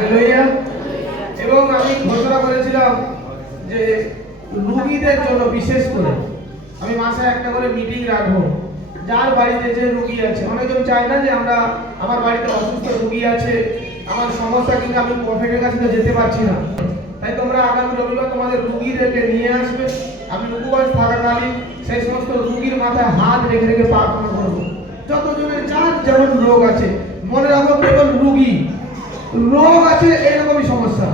Hallelujah. এবং আমি ঘোষণা করেছিলাম যে রোগীদের জন্য বিশেষ করে আমি মাসে একটা করে মিটিং রাখবো। যার বাড়িতে যে রোগী আছে, অনেকজন চায় না যে আমার বাড়িতে অসুস্থ রোগী আছে, আমার সমস্যা কিন্তু আমি প্রফেটের কাছে তো যেতে পারছি না, তাই তোমরা আগামী রবিবার তোমাদের রোগীদেরকে নিয়ে আসবে। আমি উপবাস থাকাকালীন সেই সমস্ত রোগীর মাথায় হাত রেখে রেখে প্রার্থনা করবো। যতজনের যার যেমন রোগ আছে, মনে রাখো কেবল রোগ আছে এইরকমই সমস্যা,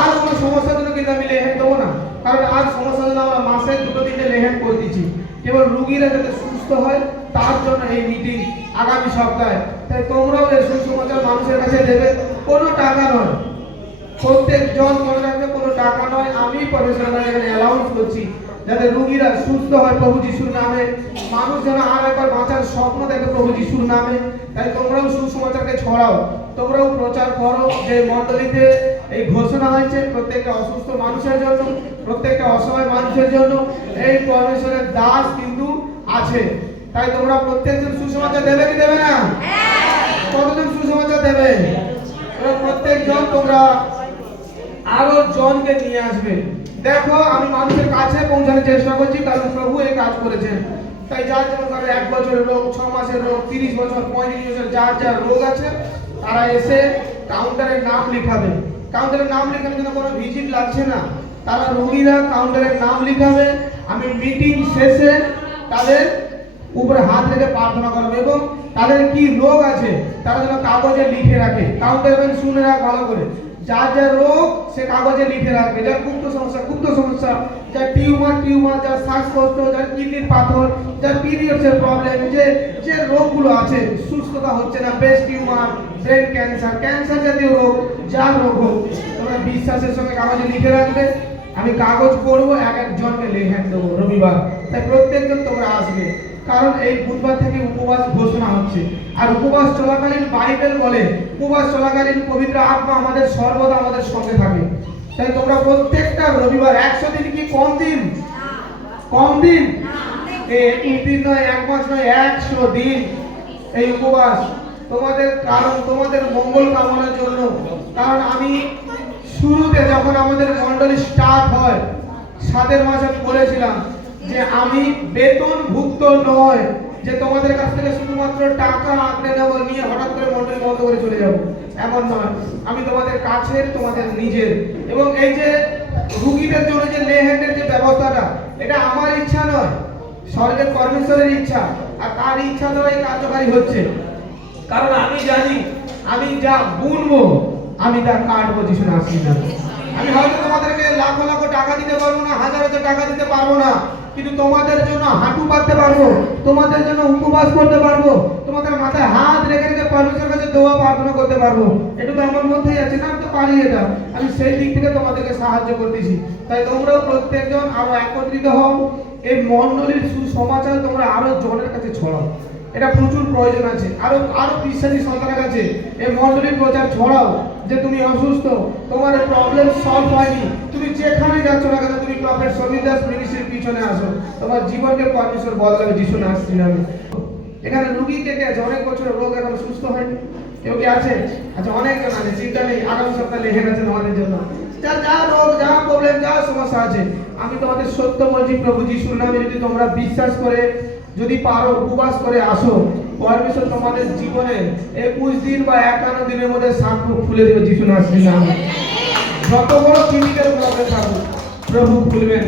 আর কোনো সমস্যার জন্য কিন্তু আমি লেহেন দেবো না। কারণ আর সমস্যার জন্য আমরা মাসে 2-3টে লেহেন করে দিচ্ছি। কেবল রোগীরা যাতে সুস্থ হয় তার জন্য এই মিটিং আগামী সপ্তাহে। তাই তোমরাও এই সুসমাচার মানুষের কাছে দেবে, কোনো টাকা নয়। প্রত্যেকজন মনে রাখবে, কোনো টাকা নয়। আমি পরিষেবা এখানে অ্যালাউন্স করছি যাতে রোগীরা সুস্থ হয় প্রভু যিশুর নামে, মানুষ যেন আর একবার বাঁচার স্বপ্ন দেখে প্রভু যিশুর নামে। তাই তোমরাও সুসমাচারকে ছড়াও, তোমরাও প্রচার করো যে মণ্ডলীতে এই ঘোষণা হয়েছে প্রত্যেকটা অসুস্থ মানুষের জন্য, প্রত্যেকটা অসহায় মানুষের জন্য এই পরমেশ্বরের দাস কিন্তু আছে। তাই তোমরা প্রত্যেকজন সুসমাচার দেবে কি দেবে না? কতজন সুসমাচার দেবে? প্রত্যেকজন তোমরা আরো জনকে নিয়ে আসবে। দেখো আমি মানুষের কাছে পৌঁছানোর চেষ্টা করছি, কারণ প্রভু এই কাজ করেছেন। তাই যার যেমন 1 বছরের রোগ, 6 মাসের রোগ, 30 বছর, 35 বছর, যার যার রোগ আছে তারা এসে কাউন্টারে নাম লিখাবে। কাউন্টারে নাম লেখানোর জন্য কোনো ভিজিট লাগছে না, তারা রোগীরা কাউন্টারে নাম লিখাবে। আমি মিটিং শেষে তাদের উপরে হাত রেখে প্রার্থনা করবে এবং তাদের কি রোগ আছে তারা যেন কাগজে লিখে রাখে। কাউন্টারম্যান শুনে রাখ ভালো করে, যার যার রোগ সে কাগজে লিখে রাখবে। যার গুপ্ত সমস্যা, যার টিউমার, যার শ্বাসকষ্ট, যার কিডনির পাথর, যার পিরিয়ডসের প্রবলেম, যে রোগগুলো আছে, সুস্থতা হচ্ছে না, ব্রেস্ট টিউমার, ব্রেন ক্যান্সার জাতীয় রোগ, যার রোগ হোক, তোমরা বিশ্বাসের সঙ্গে কাগজে লিখে রাখবে। আমি কাগজ পড়বো, এক একজনকে লিখে দেবো রবিবার। তাই প্রত্যেকজন তোমরা আসবে, কারণ এই বুধবার থেকে উপবাস ঘোষণা হচ্ছে। আর উপবাস চলাকালীন বাইবেল বলে উপবাস চলাকালীন পবিত্র আত্মা আমাদের সর্বদা আমাদের সঙ্গে থাকে। তাই তোমরা প্রত্যেকটা রবিবার, 100 দিন কি কম দিন? কম দিন? 21 দিন নয়, 1 মাস নয়, 100 দিন এই উপবাস তোমাদের, কারণ তোমাদের মঙ্গল কামনার জন্য। কারণ আমি শুরুতে যখন আমাদের মণ্ডলী স্টার্ট হয় 7 মাস আমি বলেছিলাম যে আমি বেতনভুক্ত নয়, যে তোমাদের কাছ থেকে শুধুমাত্র টাকা আঁকড়ে নেবো, নিয়ে হঠাৎ করে মণ্ডলী বন্ধ করে চলে যাবো, এমন নয়। আমি তোমাদের কাছের, তোমাদের নিজের। এবং এই যে রোগীদের জন্য যে লেহেন্ডের যে ব্যবস্থাটা, এটা আমার ইচ্ছা নয়, স্বর্গের পরমেশ্বরের ইচ্ছা। আর তার ইচ্ছা দ্বারা এই কার্যকারী হচ্ছে। কারণ আমি জানি আমি যা বুনবো আমি তা কাটবো যিশু নামের নামে। আমি হয়তো তোমাদেরকে লাখ লাখ টাকা দিতে পারবো না, হাজার হাজার টাকা দিতে পারবো না, কিন্তু তোমাদের জন্য হাঁটু পাততে পারবো, তোমাদের জন্য উপবাস করতে পারবো, তোমাদের মাথায় হাত রেখে রেখে পরমেশ্বরের কাছে দোয়া প্রার্থনা করতে পারবো। এটা তো আমার মধ্যেই আছে না, আমি তো পারি এটা। আমি সেই দিক থেকে তোমাদেরকে সাহায্য করতেছি। তাই তোমরাও প্রত্যেকজন আরো একত্রিত হও, এই মণ্ডলীর সুসমাচার তোমরা আরো জনের কাছে ছড়াও। এটা প্রচুর প্রয়োজন আছে। আরো বিশ্বাসী সন্তানের কাছে এই মণ্ডলীর প্রচার ছড়াও যে তুমি অসুস্থ, তোমার প্রবলেম সলভ হয়নি, তুমি যেখানে যাচ্ছ না কেন, তুমি প্রফেট সমীর দাস মিনিস্ট্রির পিছনে আসো, তোমার জীবনকে পরমেশ্বর বদলাবে যিশু নামে। এখানে রোগী কে আছে? অনেক বছরের রোগ এখন সুস্থ হয়নি, কেউ কি আছে? আচ্ছা, অনেকজন আছে, চিন্তা নেই, আগামী সপ্তাহে লেখে গেছে তোমাদের জন্য। যা রোগ, যা প্রবলেম, যা সমস্যা আছে, আমি তোমাদের সত্য বলছি প্রভু যিশুর নামে যদি তোমরা বিশ্বাস করে, যদি পারো, উপবাস করে আসো, পরমেশ্বর তোমাদের জীবনে 21 দিন বা 51 দিনের মধ্যে সাঁকো খুলে দেবে যিশু নামে। যত বড় ক্লিনিক্যাল প্রবলেম থাকুক প্রভু খুলবেন।